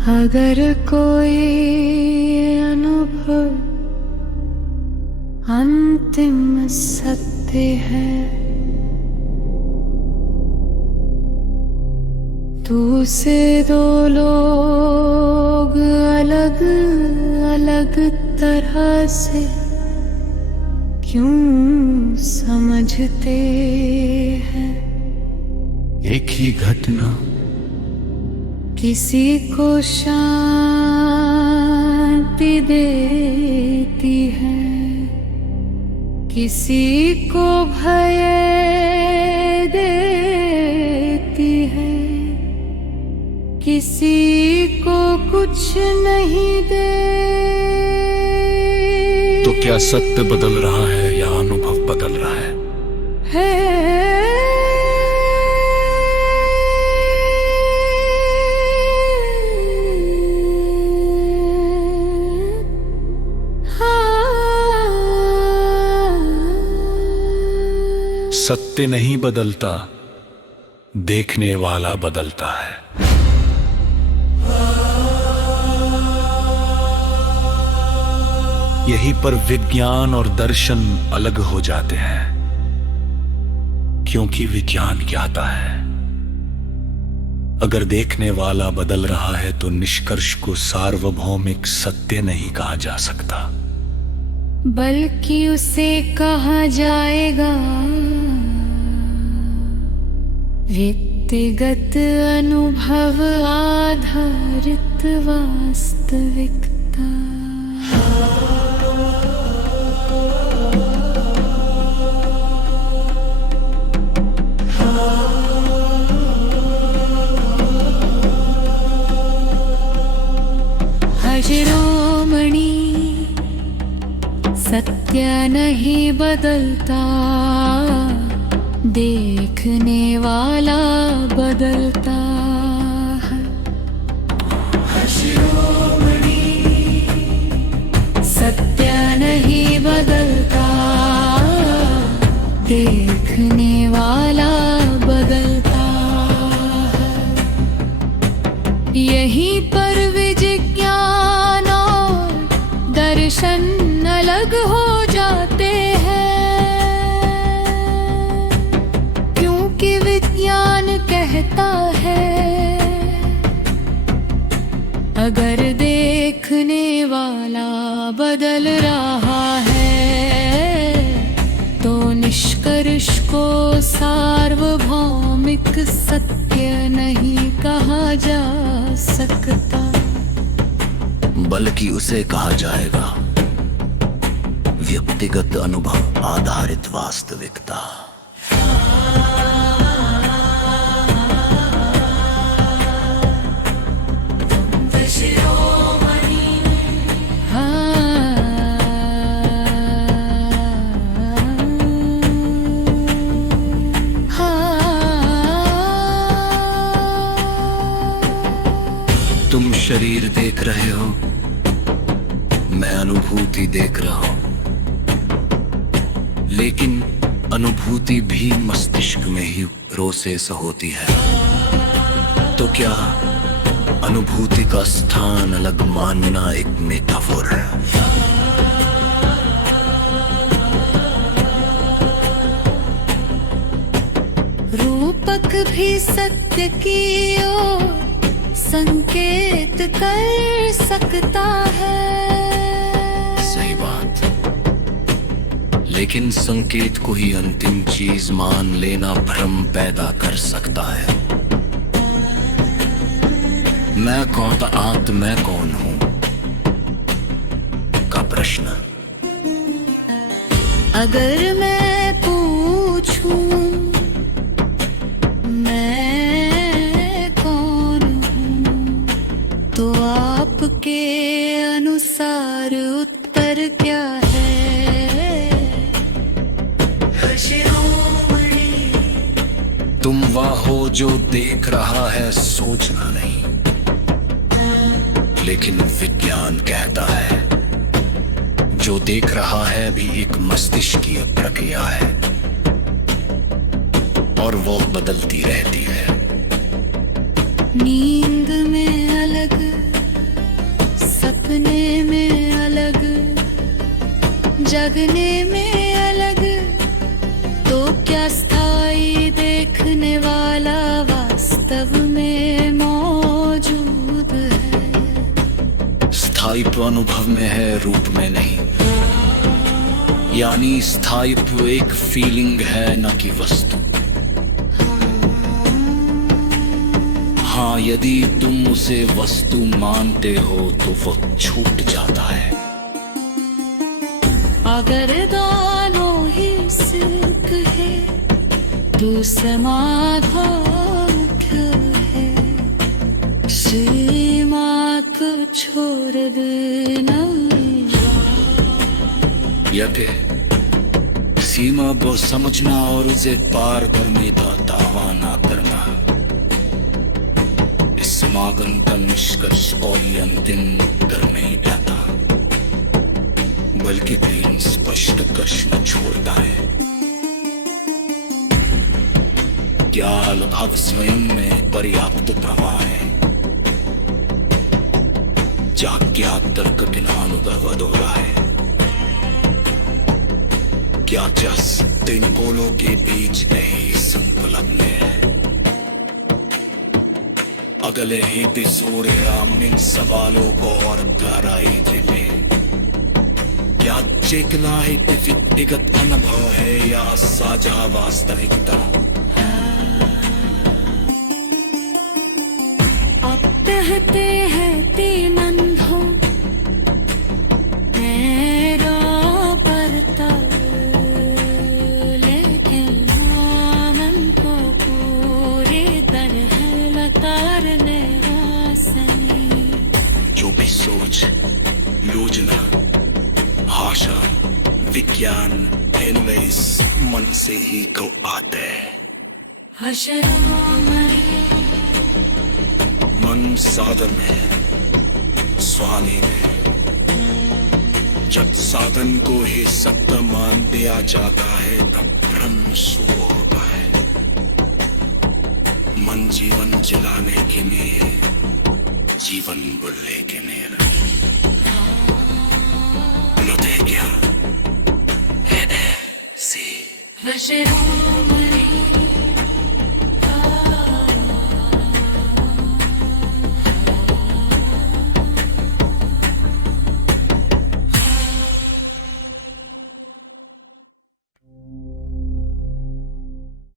अगर कोई अनुभव अंतिम सत्य है, तू से दो लोग अलग अलग तरह से क्यों समझते हैं। एक ही घटना किसी को शांति देती है, किसी को भय देती है, किसी को कुछ नहीं दे। तो क्या सत्य बदल रहा है या अनुभव बदल रहा है? सत्य नहीं बदलता, देखने वाला बदलता है। यहीं पर विज्ञान और दर्शन अलग हो जाते हैं, क्योंकि विज्ञान कहता है अगर देखने वाला बदल रहा है तो निष्कर्ष को सार्वभौमिक सत्य नहीं कहा जा सकता, बल्कि उसे कहा जाएगा व्यक्तिगत अनुभव आधारित वास्तविकता। शिरोमणि सत्य नहीं बदलता, देखने वाला बदलता है। शिरोमणि सत्य नहीं बदलता, देखने वाला बदलता है। यहीं पर विज्ञान और दर्शन अलग हो जाते हैं, क्योंकि विज्ञान कहता है अगर देखने वाला बदल रहा है तो निष्कर्ष को सार्वभौमिक सत्य नहीं कहा जा सकता, बल्कि उसे कहा जाएगा व्यक्तिगत अनुभव आधारित वास्तविकता। तुम शरीर देख रहे हो, मैं अनुभूति देख रहा हूं, लेकिन अनुभूति भी मस्तिष्क में ही प्रोसेस होती है। तो क्या अनुभूति का स्थान अलग मानना एक मेटाफोर है? रूपक भी सत्य की ओर संकेत कर सकता है। सही बात, लेकिन संकेत को ही अंतिम चीज मान लेना भ्रम पैदा कर सकता है। मैं कौन हूं का प्रश्न अगर मैं पूछूं तो आपके अनुसार उत्तर क्या है? तुम वह हो जो देख रहा है, सोचना नहीं, लेकिन विज्ञान कहता है जो देख रहा है भी एक मस्तिष्कीय प्रक्रिया है और वो बदलती रहती है। नींद में अलग सपने में अलग, जगने में अलग, तो क्या स्थाई देखने वाला वास्तव में मौजूद है। स्थायित्व अनुभव में है, रूप में नहीं। यानी स्थायित्व एक फीलिंग है, न कि वस्तु। हाँ, यदि तुम उसे वस्तु मानते हो तो वो छूट जाता है। अगर दोनों ही सिल्क है तो समाधान क्या है? सीमा को छोड़ देना यके सीमा को समझना और उसे पार करने का दावा ना करना। इस समागम का निष्कर्ष कोई अंतिम कर नहीं जाता, बल्कि तीन स्पष्ट प्रश्न छोड़ता है। क्या अलभाव स्वयं में पर्याप्त प्रवाह है? क्या तर्क बिना अनुभव अधूरा है? क्या जस तीन पोलों के बीच नहीं संलग्न है? अगले ही दिसूरे हम इन सवालों को और गहराई दे। क्या चेतना ही व्यक्तिगत अनुभव है या साझा वास्तविकता? अब कहते हैं तीन अंधों मेरा बर्ताव, लेकिन आनंद को पूरी तरह नकारने रासनी। जो भी सोच, योजना, भाषा, विज्ञान इनमें इस मन से ही को आते हैं। मन साधन है, स्वामी में। जब साधन को ही सत्य मान दिया जाता है तब ब्रह्म शुरू होता है। मन जीवन जिलाने के लिए, जीवन बुलने के लिए क्या है सी